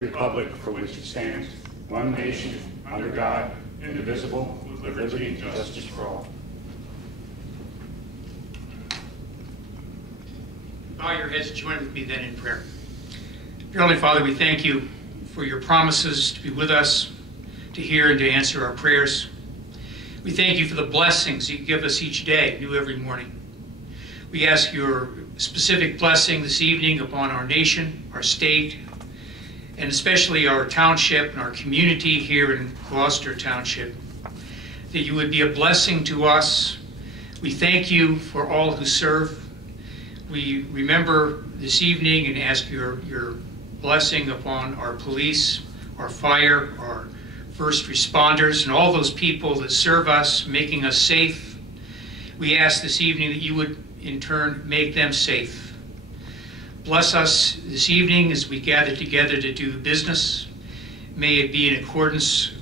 Republic for which it stands, one nation, under God, indivisible, with liberty and justice for all. Bow your heads and join with me then in prayer. Dear Heavenly Father, we thank you for your promises to be with us, to hear and to answer our prayers. We thank you for the blessings you give us each day, new every morning. We ask your specific blessing this evening upon our nation, our state, and especially our township and our community here in Gloucester Township, that you would be a blessing to us. We thank you for all who serve. We remember this evening and ask your blessing upon our police, our fire, our first responders, and all those people that serve us, making us safe. We ask this evening that you would in turn make them safe. Bless us this evening as we gather together to do business. May it be in accordance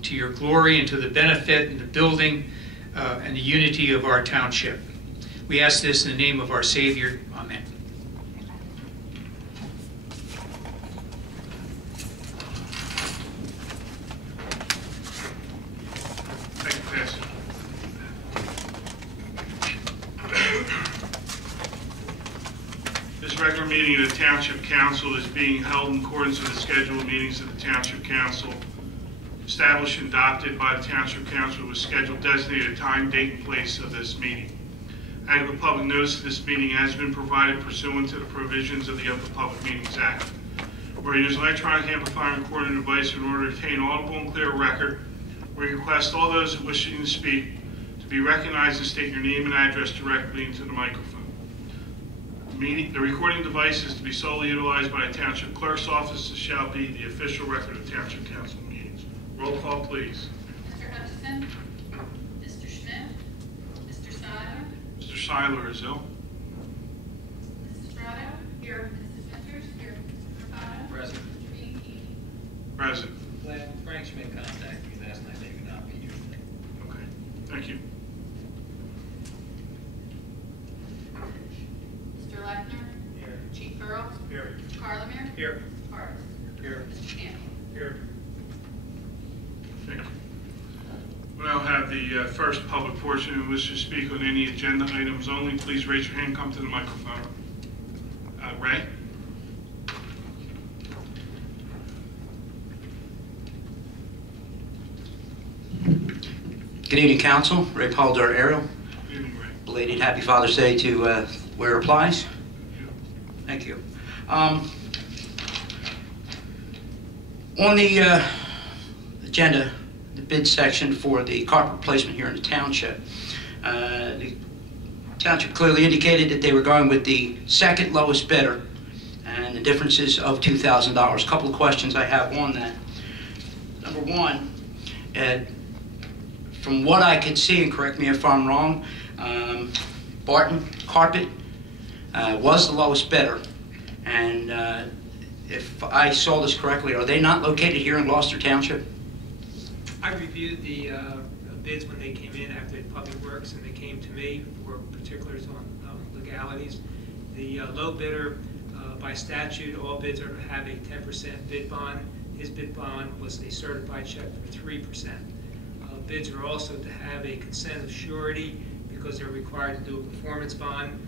to your glory and to the benefit and the building and the unity of our township. We ask this in the name of our Savior. Amen. Thank you, Pastor. This regular meeting of the Township Council is being held in accordance with the scheduled meetings of the Township Council, established and adopted by the Township Council with scheduled designated time, date, and place of this meeting. Adequate public notice of this meeting has been provided pursuant to the provisions of the Open Public Meetings Act. Where you use electronic amplifying recording device in order to obtain audible and clear record, we request all those wishing to speak to be recognized and state your name and address directly into the microphone. The recording device is to be solely utilized by the Township Clerk's Office. This shall be the official record of Township Council meetings. Roll call, please. Mr. Hutchison, Mr. Schmidt, Mr. Seiler. Mr. Seiler is ill. Mrs. Strado. Here. Mrs. Winters. Here. Mr. Mercado. Present. Mr. Bianchini. Present. Frank Schmidt contacted me last night. They could not be here today. Okay. Thank you. Mr. Lechner. Here. Chief Earl. Here. Mr. Carlemere. Here. Mr. Parks. Here. Mr. Champion. Here. Thank you. We'll now have the first public portion. Who wishes to speak on any agenda items only, please raise your hand, come to the microphone. Ray? Good evening, Council. Ray Paul Ariel. Good evening, Ray. Belated Happy Father's Day to where applies. Thank you. On the agenda, the bid section for the carpet replacement here in the township, the township clearly indicated that they were going with the second lowest bidder, and the difference is of $2,000. A couple of questions I have on that. Number one, from what I could see, and correct me if I'm wrong, Barton Carpet was the lowest bidder, and if I saw this correctly, are they not located here in Gloucester Township? I reviewed the bids when they came in after Public Works, and they came to me for particulars on legalities. The low bidder, by statute, all bids are to have a 10% bid bond. His bid bond was a certified check for 3%. Bids are also to have a consent of surety because they're required to do a performance bond.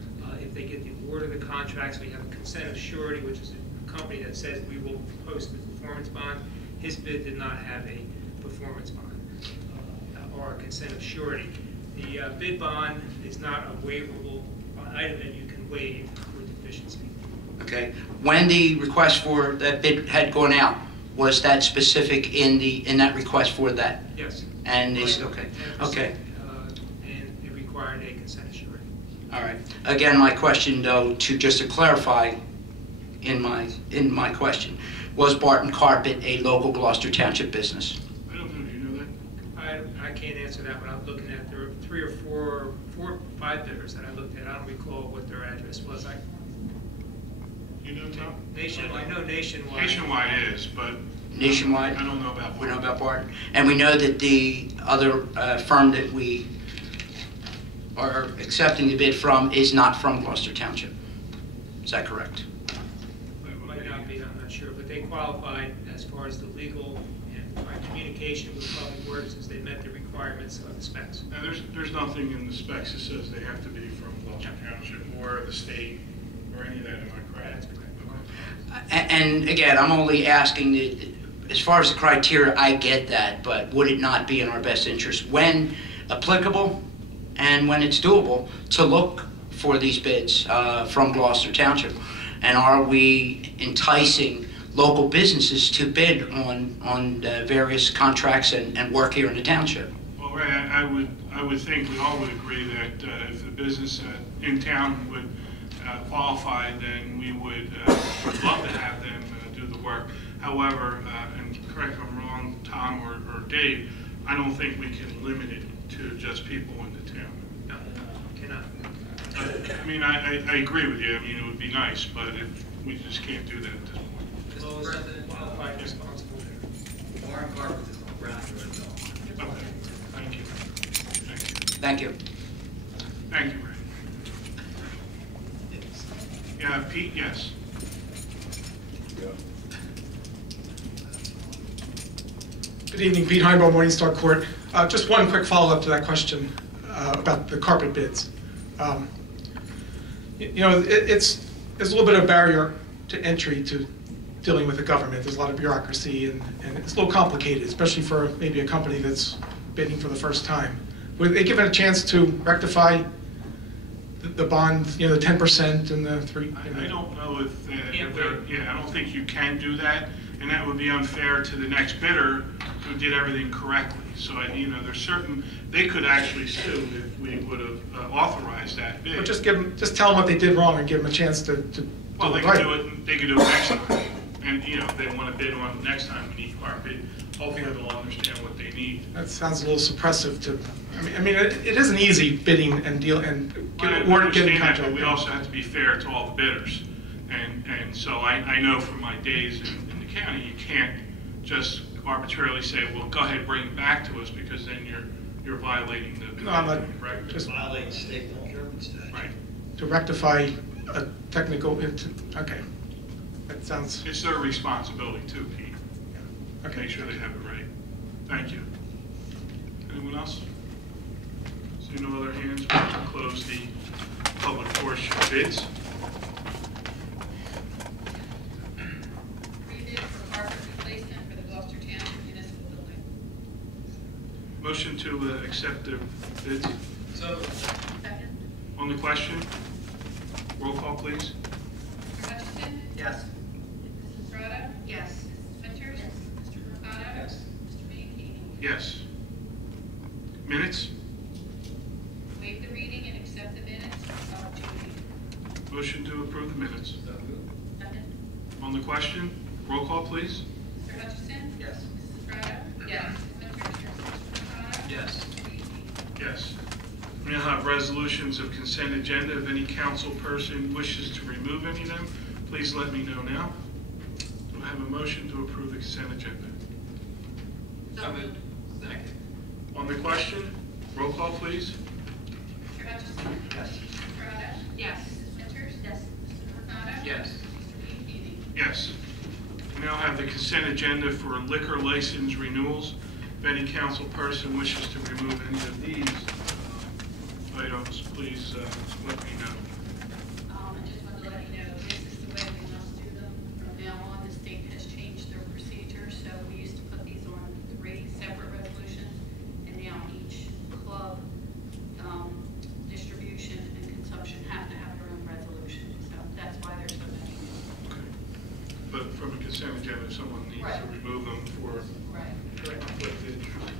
If they get the award of the contracts, we have a consent of surety, which is a company that says we will post the performance bond. His bid did not have a performance bond or a consent of surety. The bid bond is not a waivable item that you can waive for deficiency. Okay. When the request for that bid had gone out, was that specific in that request for that? Yes. And they said, okay. Okay. And it required a consent of surety. All right. Again, my question, though, to clarify in my question, was Barton Carpet a local Gloucester Township business? I don't know. Do you know that? I can't answer that when I'm looking at, there were 3 or 4 or 5 bidders that I looked at. I don't recall what their address was. You know, Tom? Nationwide, I know Nationwide. Nationwide is, but Nationwide? I don't know about We know Barton. about Barton. And we know that the other firm that we are accepting the bid from is not from Gloucester Township. Is that correct? Might not be, I'm not sure, but they they qualified as far as the legal and my communication with Public Works as they met the requirements of the specs. Now, there's nothing in the specs that says they have to be from Gloucester Township or the state or any of that, am I correct? That's correct. And again, I'm only asking, as far as the criteria, I get that, but would it not be in our best interest, when applicable and when it's doable, to look for these bids from Gloucester Township? And are we enticing local businesses to bid on various contracts and work here in the township? Well, Ray, I would think we all would agree that if the business in town would qualify, then we would love to have them do the work. However, and correct if I'm wrong, Tom or Dave, I don't think we can limit it to just people in the town. No, cannot. I mean, I agree with you. I mean, it would be nice, but we just can't do that at this point. Mr. President, qualified responsible bidder. Warren Carpenter is on ground for it. Okay, thank you. Thank you. Thank you. Thank you, Ray. Yeah, Pete, yes. Good evening, Pete Heimbaugh, Morningstar Court. Just one quick follow-up to that question about the carpet bids. There's a little bit of barrier to entry to dealing with the government. There's a lot of bureaucracy, and it's a little complicated, especially for maybe a company that's bidding for the first time. Were they given a chance to rectify the bond, the 10% and the 3%? I don't know if they're, I don't think you can do that, and that would be unfair to the next bidder who did everything correctly. So, there's certain, they could actually sue if we would have authorized that bid. But just tell them what they did wrong and give them a chance to Well, do they it could right. they could do it next time. And, if they want to bid on next time we need carpet, hopefully they'll understand what they need. That sounds a little suppressive to, I mean, it isn't easy bidding and I getting understand that, contract. but we also have to be fair to all the bidders. And so I know from my days in the county, you can't just arbitrarily say, well, go ahead, bring it back to us, because then you're violating the. No, I'm not, right? just Violating state procurement statute. Right. to rectify a technical, okay. That sounds, It's their responsibility too, Pete. okay. Make sure they have it right. Thank you. Anyone else? See no other hands, we'll have to close the public portion of bids. Rebid for carpet replacement for the Gloucester Township Municipal Building. Motion to accept the bids. So, Second. On the question, roll call, please. Mr. Hutchison? yes. Mrs. Estrada? Yes. Mrs. Winters? Yes. Mr. Mercado? Yes. Mr. Bianchini? Yes. Minutes? Waive the reading and accept the minutes of June 8th. Motion to approve the minutes. So moved. Second. On the question, roll call, please. Mr. Hutchison? Yes. Mrs. Estrada? Yes. Mrs. Winters? Mr. Mercado? Yes. Mr. Bianchini? Yes. We now have resolutions of consent agenda. If any council person wishes to remove any of them, please let me know now. Do I have a motion to approve the consent agenda? So moved. Second. On the question, roll call, please. Mr. Hutchison? Yes. Mrs. Estrada? Yes. Mrs. Winters? Yes. Mr. Mercado? Yes. Mr. Bianchini? Yes. We now have the consent agenda for liquor license renewals. If any council person wishes to remove any of these items, please let me know. I just wanted to let you know, this is the way we must do them from now on. The state has changed their procedure, so we used to put these on 3 separate resolutions, and now each club, distribution and consumption have to have their own resolution. So that's why there's so many. Okay. But from a consent agenda, someone needs Right. to remove them for Right. conflict of interest.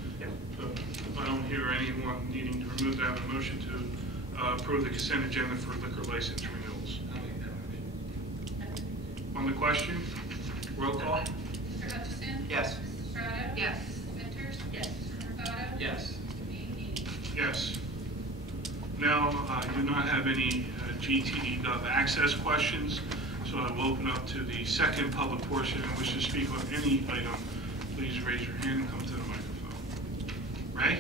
So if I don't hear anyone needing to remove that, I have a motion to approve the consent agenda for liquor license renewals. I'll make that motion. On the question, roll call? Mr. Hutchison? Yes. Mrs. Estrada? Yes. Mrs. Winters? Yes. Mr. Mercado? Yes. Mr. Bianchini? Yes. Now, I do not have any GTE Gov access questions, so I will open up to the second public portion. And wish to speak on any item, please raise your hand and come to the microphone. Ray?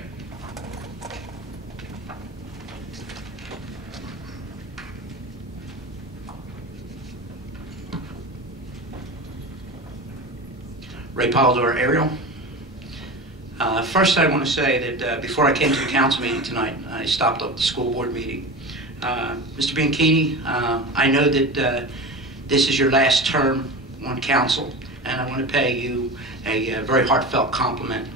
Ray Paldo, Ariel. First, I want to say that before I came to the council meeting tonight, I stopped up the school board meeting. Mr. Bianchini, I know that this is your last term on council, and I want to pay you a very heartfelt compliment.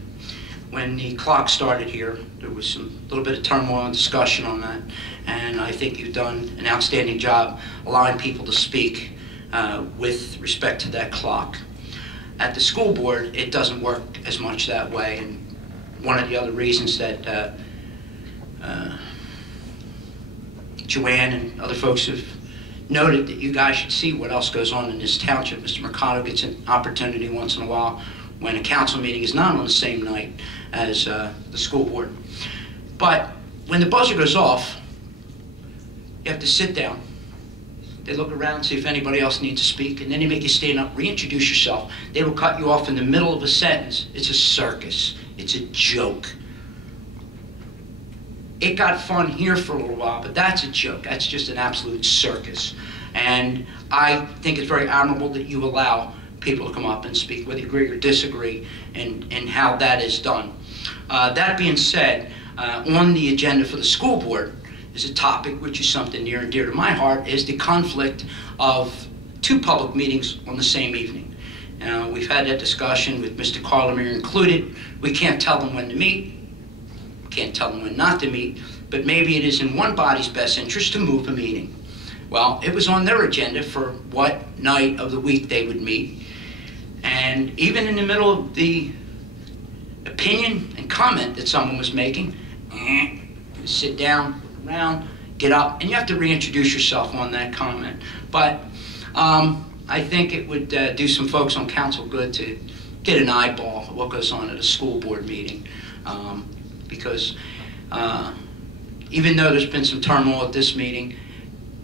When the clock started here, there was some little bit of turmoil and discussion on that, and I think you've done an outstanding job allowing people to speak with respect to that clock. At the school board, it doesn't work as much that way, and one of the other reasons that Joanne and other folks have noted that you guys should see what else goes on in this township. Mr. Mercado gets an opportunity once in a while when a council meeting is not on the same night as the school board. But when the buzzer goes off, you have to sit down. They look around, see if anybody else needs to speak, and then they make you stand up, reintroduce yourself. They will cut you off in the middle of a sentence. It's a circus. It's a joke. It got fun here for a little while, but that's a joke. That's just an absolute circus. And I think it's very admirable that you allow people to come up and speak, whether you agree or disagree, and how that is done. That being said, on the agenda for the school board is a topic which is something near and dear to my heart, is the conflict of two public meetings on the same evening. We've had that discussion with Mr. Carlemere included. We can't tell them when to meet, can't tell them when not to meet, but maybe it is in one body's best interest to move a meeting. Well, it was on their agenda for what night of the week they would meet, and even in the middle of the opinion and comment that someone was making, you sit down, look around, get up, and you have to reintroduce yourself on that comment. But I think it would do some folks on council good to get an eyeball of what goes on at a school board meeting, because even though there's been some turmoil at this meeting,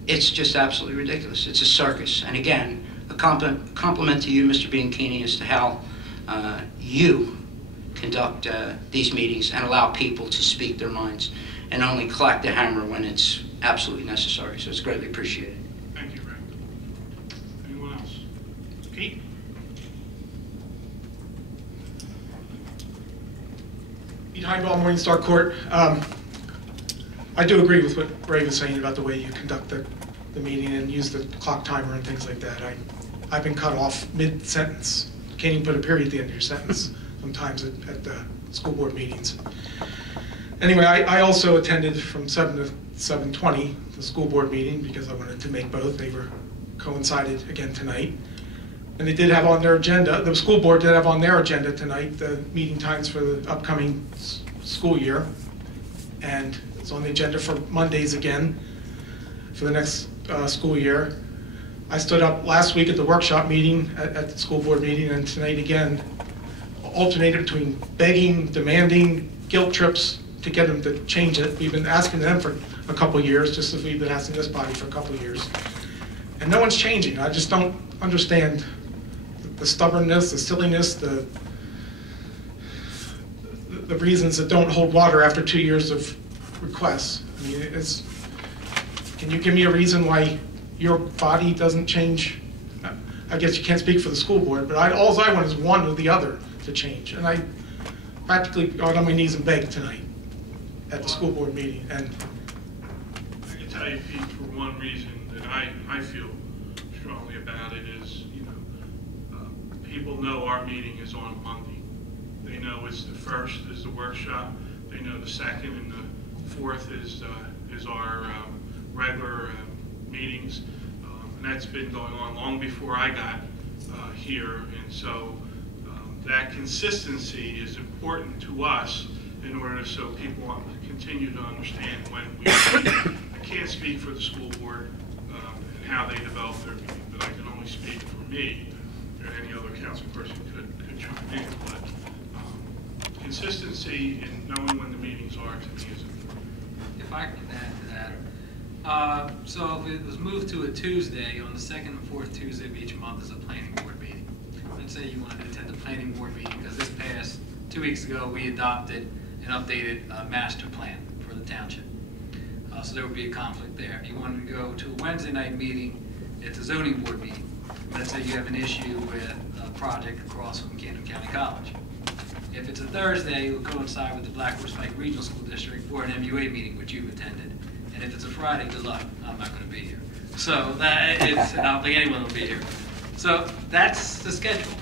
it's just absolutely ridiculous. It's a circus. And again, a compliment to you, Mr. Bianchini, as to how you conduct these meetings and allow people to speak their minds and only clack the hammer when it's absolutely necessary. So it's greatly appreciated. Thank you, Ray. Anyone else? Pete? Pete Heinbaugh, Morningstar Court. I do agree with what Ray was saying about the way you conduct the meeting and use the clock timer and things like that. I've been cut off mid-sentence. Can't even put a period at the end of your sentence sometimes at the school board meetings. Anyway, I also attended from 7 to 7:20, the school board meeting, because I wanted to make both. They were coincided again tonight. And they did have on their agenda, the school board did have on their agenda tonight, the meeting times for the upcoming school year. And it's on the agenda for Mondays again for the next school year. I stood up last week at the workshop meeting, at the school board meeting, and tonight again, alternated between begging, demanding, guilt trips to get them to change it. We've been asking them for a couple years, just as we've been asking this body for a couple years. And no one's changing. I just don't understand the stubbornness, the silliness, the reasons that don't hold water after 2 years of requests. I mean, can you give me a reason why your body doesn't change? I guess you can't speak for the school board, but all I want is one or the other to change. And I practically got on my knees and begged tonight at the school board meeting. And I can tell you, Pete, for one reason that I feel strongly about it is, people know our meeting is on Monday. They know it's the first is the workshop. They know the second and the fourth is our regular meetings. And that's been going on long before I got here. And so that consistency is important to us in order so people continue to understand when we meet. I can't speak for the school board and how they develop their meeting, but I can only speak for me, and any other council person could chime in. But consistency in knowing when the meetings are, to me, is important. If I can add to that. So if it was moved to a Tuesday, on the second and fourth Tuesday of each month is a planning board meeting. Let's say you wanted to attend the planning board meeting, because this past 2 weeks ago, we adopted an updated master plan for the township. So there would be a conflict there. If you wanted to go to a Wednesday night meeting, it's a zoning board meeting. Let's say you have an issue with project across from Camden County College. If it's a Thursday, it will coincide with the Black Horse Pike Regional School District or an MUA meeting which you've attended. And if it's a Friday, good luck, I'm not going to be here. So that it's, I don't think anyone will be here. So that's the schedule.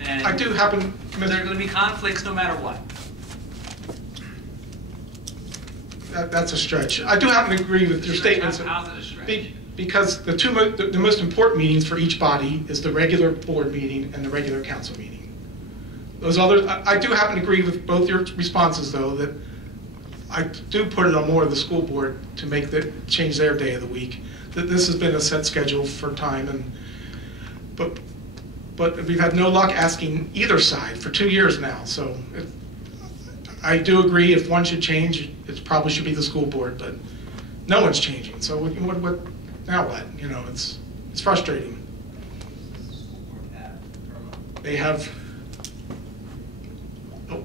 And I do happen, there are going to be conflicts no matter what. that's a stretch. I do happen to agree with your statements. How's it a stretch? Because the most important meetings for each body is the regular board meeting and the regular council meeting. Those others, I do happen to agree with both your responses, though, that I do put it on more of the school board to change their day of the week. That this has been a set schedule for time, but we've had no luck asking either side for 2 years now. So I do agree if one should change, it probably should be the school board, but no one's changing. So what now what? You know, it's frustrating. They have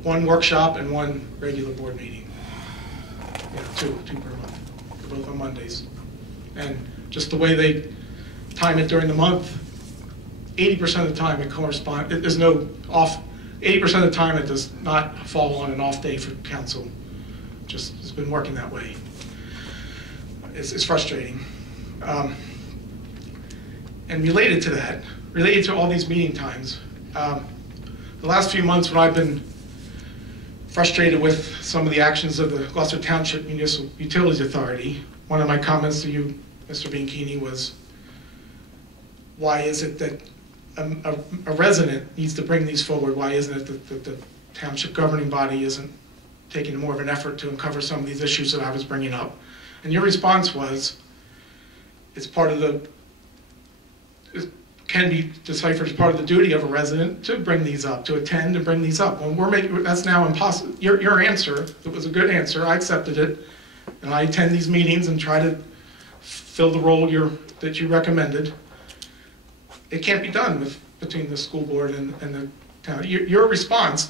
one workshop and one regular board meeting. Yeah, two per month. They're both on Mondays. And just the way they time it during the month, 80% of the time it corresponds, there's no off, 80% of the time it does not fall on an off day for council. Just, it's been working that way. It's frustrating. And related to that, related to all these meeting times, the last few months when I've been frustrated with some of the actions of the Gloucester Township Municipal Utilities Authority, one of my comments to you, Mr. Bianchini, was, why is it that a resident needs to bring these forward? Why isn't it that the township governing body isn't taking more of an effort to uncover some of these issues that I was bringing up? And your response was, it's part of the, it can be deciphered as part of the duty of a resident to bring these up, to attend and bring these up. When we're making, that's now impossible. Your answer, it was a good answer, I accepted it, and I attend these meetings and try to fill the role that you recommended. It can't be done between the school board and the town. Your response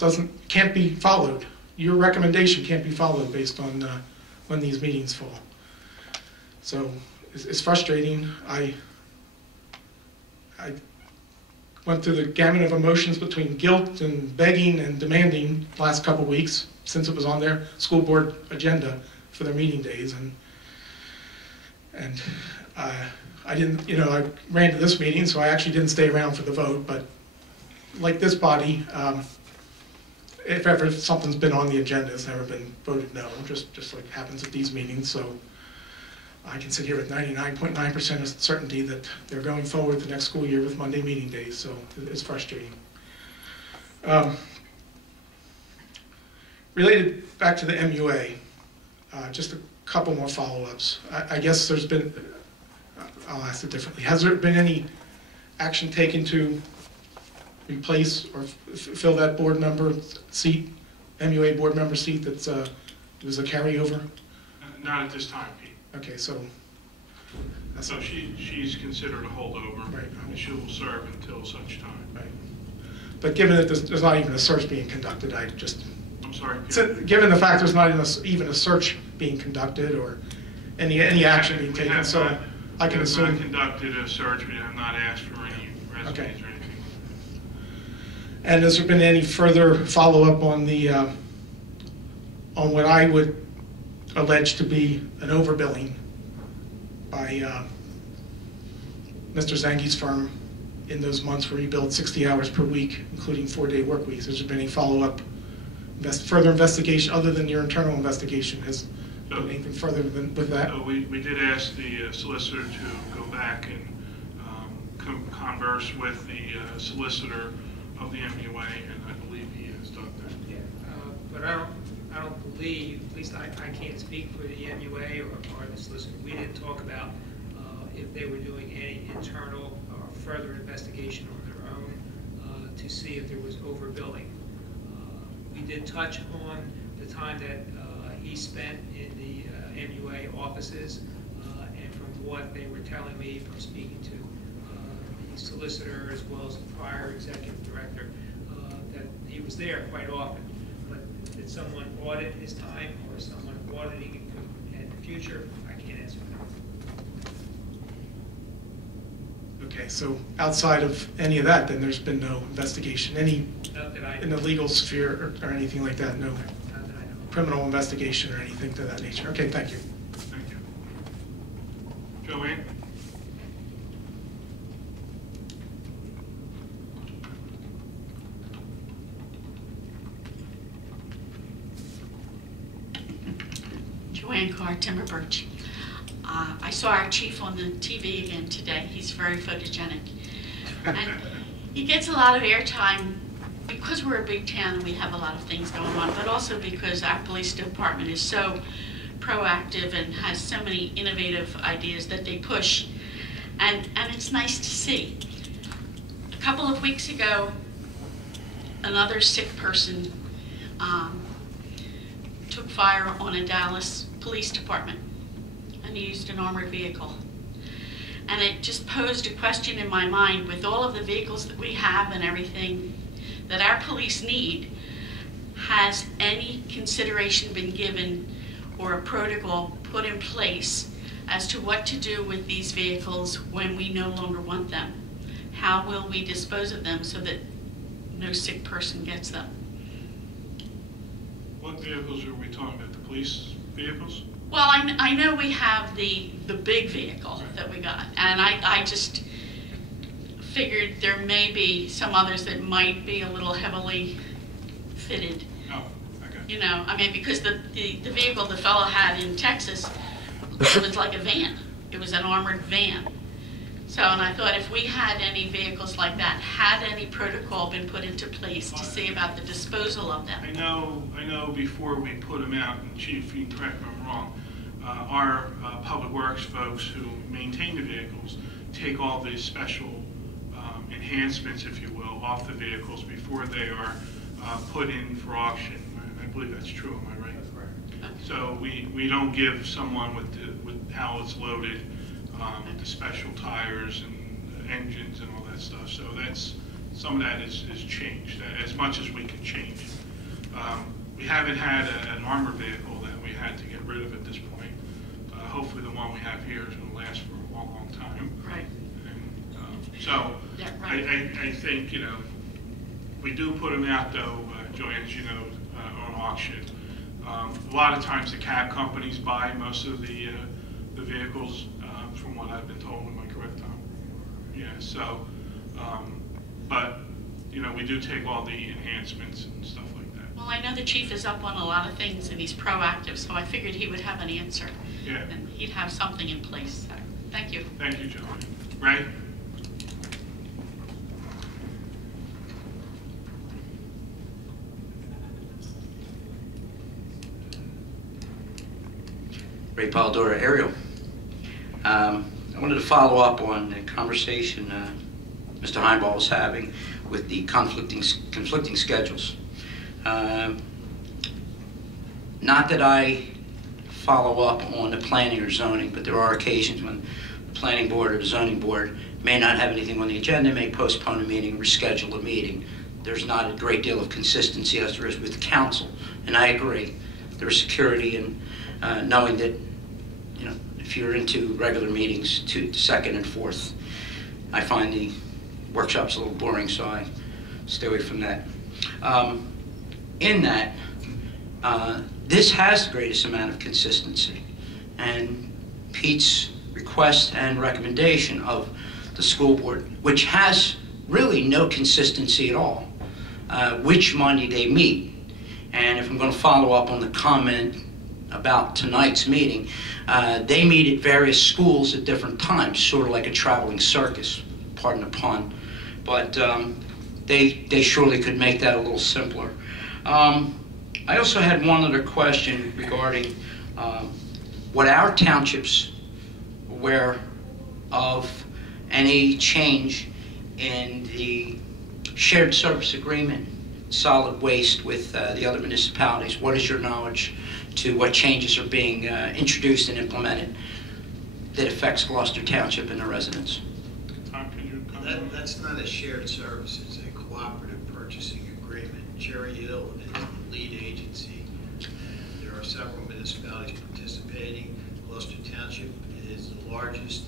can't be followed. Your recommendation can't be followed based on when these meetings fall. So it's frustrating. I went through the gamut of emotions between guilt and begging and demanding the last couple weeks since it was on their school board agenda for their meeting days, and I didn't, I ran to this meeting, so I actually didn't stay around for the vote. But like this body, if ever something's been on the agenda, it's never been voted no, just like happens at these meetings. So I can sit here with 99.9% of certainty that they're going forward the next school year with Monday meeting days, so it's frustrating. Related back to the MUA, just a couple more follow-ups. I guess there's been, I'll ask it differently. Has there been any action taken to replace or fill that board member seat, MUA board member seat that's was a carryover? Not at this time, Pete. Okay, so she's considered a holdover, right. And she will serve until such time. Right. But given that there's not even a search being conducted, I'm sorry, Pete. So, given the fact there's not even a search being conducted or any action being taken, so I can assume. We have not conducted a search. We have not asked for any resumes Okay. or anything. And has there been any further follow-up on on what I would allege to be an overbilling by Mr. Zangi's firm in those months where he billed 60 hours per week, including 4-day work weeks? Has there been any follow-up, further investigation other than your internal investigation? Has there been anything further with that? So we did ask the solicitor to go back and converse with the solicitor of the MUA, and I believe he has done that. Yeah, but I don't believe, at least I can't speak for the MUA or the solicitor. We didn't talk about if they were doing any internal or further investigation on their own to see if there was overbilling. We did touch on the time that he spent in the MUA offices, and from what they were telling me from speaking to the solicitor as well as the prior executive director, that he was there quite often. But did someone audit his time or someone auditing it in the future? I can't answer that. Okay, so outside of any of that, then there's been no investigation, any Not that I in the legal sphere or anything like that, no not that I know. criminal investigation or anything to that nature. Okay, thank you. Thank you. Joanne? Joanne Carr, Timber Birch. I saw our chief on the TV again today. He's very photogenic. And he gets a lot of airtime because we're a big town and we have a lot of things going on, but also because our police department is so proactive and has so many innovative ideas that they push. And it's nice to see. A couple of weeks ago, another sick person took fire on a Dallas police department, and he used an armored vehicle. And it just posed a question in my mind, with all of the vehicles that we have and everything that our police need, has any consideration been given or a protocol put in place as to what to do with these vehicles when we no longer want them? How will we dispose of them so that no sick person gets them? What vehicles are we talking about? The police vehicles? Well, I know we have the big vehicle that we got, and I just figured there may be some others that might be a little heavily fitted. Oh, okay. You know, I mean, because the vehicle the fellow had in Texas, it was like a van. It was an armored van. So, and I thought if we had any vehicles like that, had any protocol been put into place to see about the disposal of them? I know before we put them out, and Chief, you can correct me if I'm wrong, our Public Works folks who maintain the vehicles take all the special enhancements, if you will, off the vehicles before they are put in for auction. I believe that's true, am I right? That's correct. So we don't give someone with how it's loaded, the special tires and engines and all that stuff. So that's, some of that is changed, as much as we can change. We haven't had an armored vehicle that we had to get rid of at this point. Hopefully the one we have here is going to last for a long, long time. Right. And, so Yeah, right. I think, you know, we do put them out though, Joanne, as you know, on auction. A lot of times the cab companies buy most of the vehicles, from what I've been told. Am I correct, Tom? Yeah, so, but, you know, we do take all the enhancements and stuff like that. Well, I know the chief is up on a lot of things and he's proactive, so I figured he would have an answer. Yeah. And he'd have something in place. So, thank you. Thank you, Joanne. Ray? Ray Paldora, Ariel. I wanted to follow up on the conversation Mr. Heinball was having with the conflicting schedules. Not that I follow up on the planning or zoning, but there are occasions when the planning board or the zoning board may not have anything on the agenda, may postpone a meeting, reschedule a meeting. There's not a great deal of consistency as there is with council, and I agree. There's security in knowing that, you know, if you're into regular meetings, to second and fourth. I find the workshops a little boring, so I stay away from that. In that, this has the greatest amount of consistency, and Pete's request and recommendation of the school board, which has really no consistency at all, which Monday they meet. And if I'm going to follow up on the comment about tonight's meeting, they meet at various schools at different times, sort of like a traveling circus, pardon the pun. But they surely could make that a little simpler. I also had one other question regarding what our townships were aware of any change in the shared service agreement, solid waste with the other municipalities. What is your knowledge to what changes are being introduced and implemented that affects Gloucester Township and the residents? Tom, can you comment? That's not a shared service, it's a cooperative purchasing agreement. Cherry Hill is the lead agency. There are several municipalities participating. Gloucester Township is the largest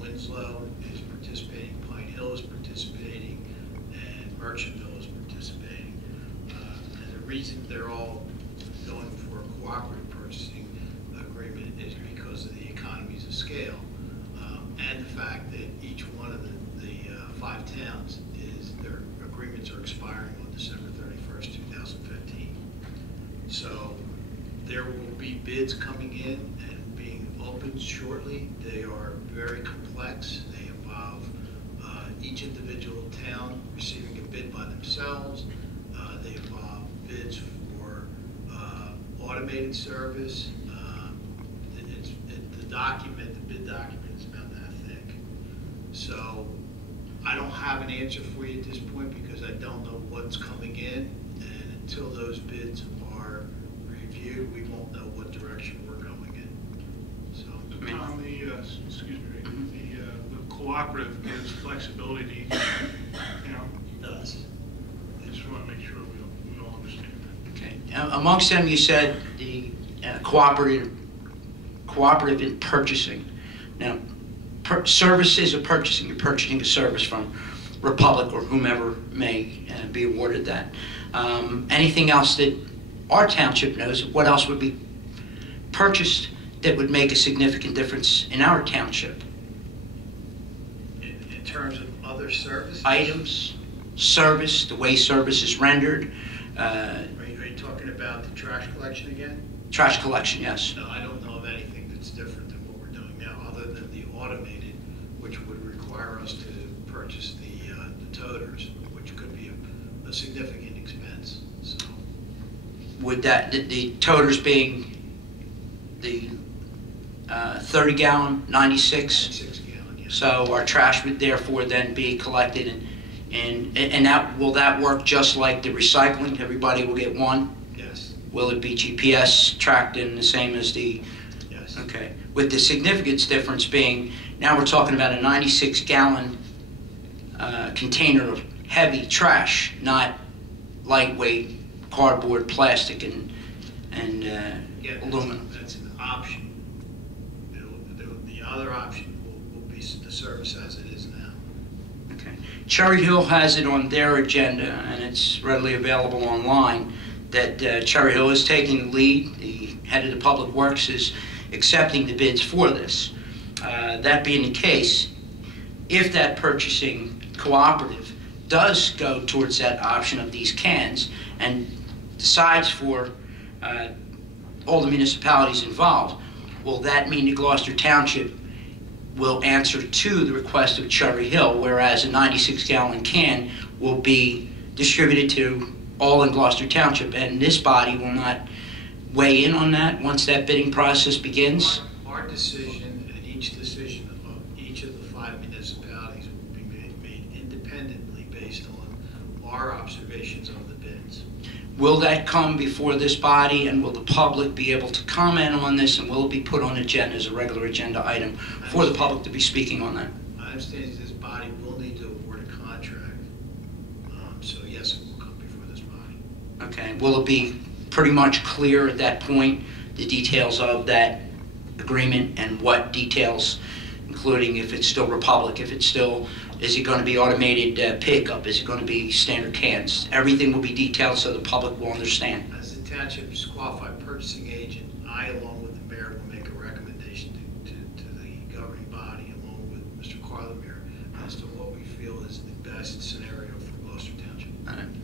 Winslow is participating, Pine Hill is participating, and Merchantville is participating. And the reason they're all going for a cooperative purchasing agreement is because of the economies of scale, and the fact that each one of the 5 towns their agreements are expiring on December 31st, 2015. So there will be bids coming in and being opened shortly. They are very complex. They involve each individual town receiving a bid by themselves. They involve bids for automated service. The bid document is about that thick. So I don't have an answer for you at this point because I don't know what's coming in, and until those bids are reviewed, we won't know what direction we're going in. So, On the, excuse me, the cooperative gives flexibility to each town. it does. I just want to make sure we all understand that. Okay. Amongst them, you said the cooperative in purchasing. Now, service is a purchasing. You're purchasing a service from Republic or whomever may be awarded that. Anything else that our township knows, what else would be purchased that would make a significant difference in our township? In terms of other services? Items, service, the way service is rendered. Are you talking about the trash collection again? Trash collection, yes. No, I don't know of anything that's different than what we're doing now, other than the automated, which would require us to purchase the toters, which could be a significant expense. So, Would that, the toters being the 30-gallon, 96? 6-gallon, yes. So our trash would therefore then be collected, and will that work just like the recycling? Everybody will get one? Yes, Will it be GPS tracked in the same as the? yes. Okay. With the significance difference being, now we're talking about a 96-gallon container of heavy trash, not lightweight cardboard, plastic, and Yeah, aluminum. that's an option. The other option will be the service as it is now. Okay. Cherry Hill has it on their agenda, and it's readily available online, that Cherry Hill is taking the lead. The head of the Public Works is accepting the bids for this. That being the case, if that purchasing cooperative does go towards that option of these cans and decides for all the municipalities involved, will that mean that Gloucester Township will answer to the request of Cherry Hill, whereas a 96-gallon can will be distributed to all in Gloucester Township, and this body will not weigh in on that once that bidding process begins? Our decision and each decision of each of the 5 municipalities will be made independently based on our observations of the bids. Will that come before this body, and will the public be able to comment on this, and will it be put on agenda as a regular agenda item for the public to be speaking on that? I understand this body will need to award a contract, so yes, it will come before this body. Okay, will it be pretty much clear at that point, the details of that agreement and what details, including if it's still Republic, if it's still, is it going to be automated pickup, is it going to be standard cans? Everything will be detailed so the public will understand. As the township's qualified purchasing agent, I, along with the mayor, will make a recommendation to the governing body, along with Mr. Carlemere, as to what we feel is the best scenario for Gloucester Township.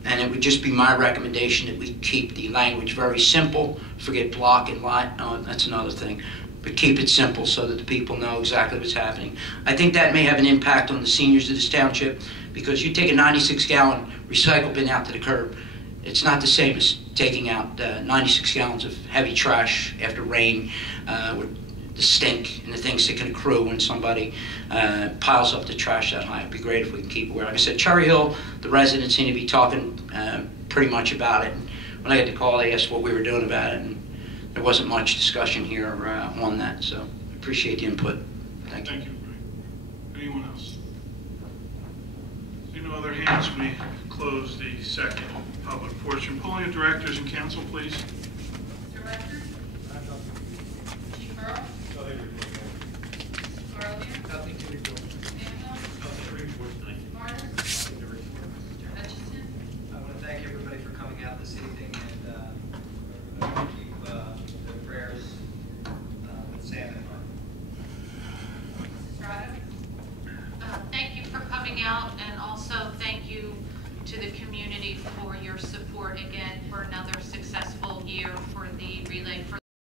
And it would just be my recommendation that we keep the language very simple, forget block and lot, oh, that's another thing, but keep it simple so that the people know exactly what's happening. I think that may have an impact on the seniors of this township, because you take a 96-gallon recycle bin out to the curb, it's not the same as taking out 96 gallons of heavy trash after rain, with the stink and the things that can accrue when somebody piles up the trash that high. It'd be great if we can keep aware. Like I said, Cherry Hill, the residents seem to be talking pretty much about it. And when I got the call, they asked what we were doing about it, and there wasn't much discussion here on that. So I appreciate the input. Thank you. Thank you. Anyone else? Seeing no other hands, we close the second public portion. Polling of directors and council, please. Director? Chief Earl? Carl here? Nothing to report. I want to thank everybody for coming out this evening and keep the prayers with Sam in mind. Thank you for coming out, and also thank you to the community for your support again for another successful year for the Relay for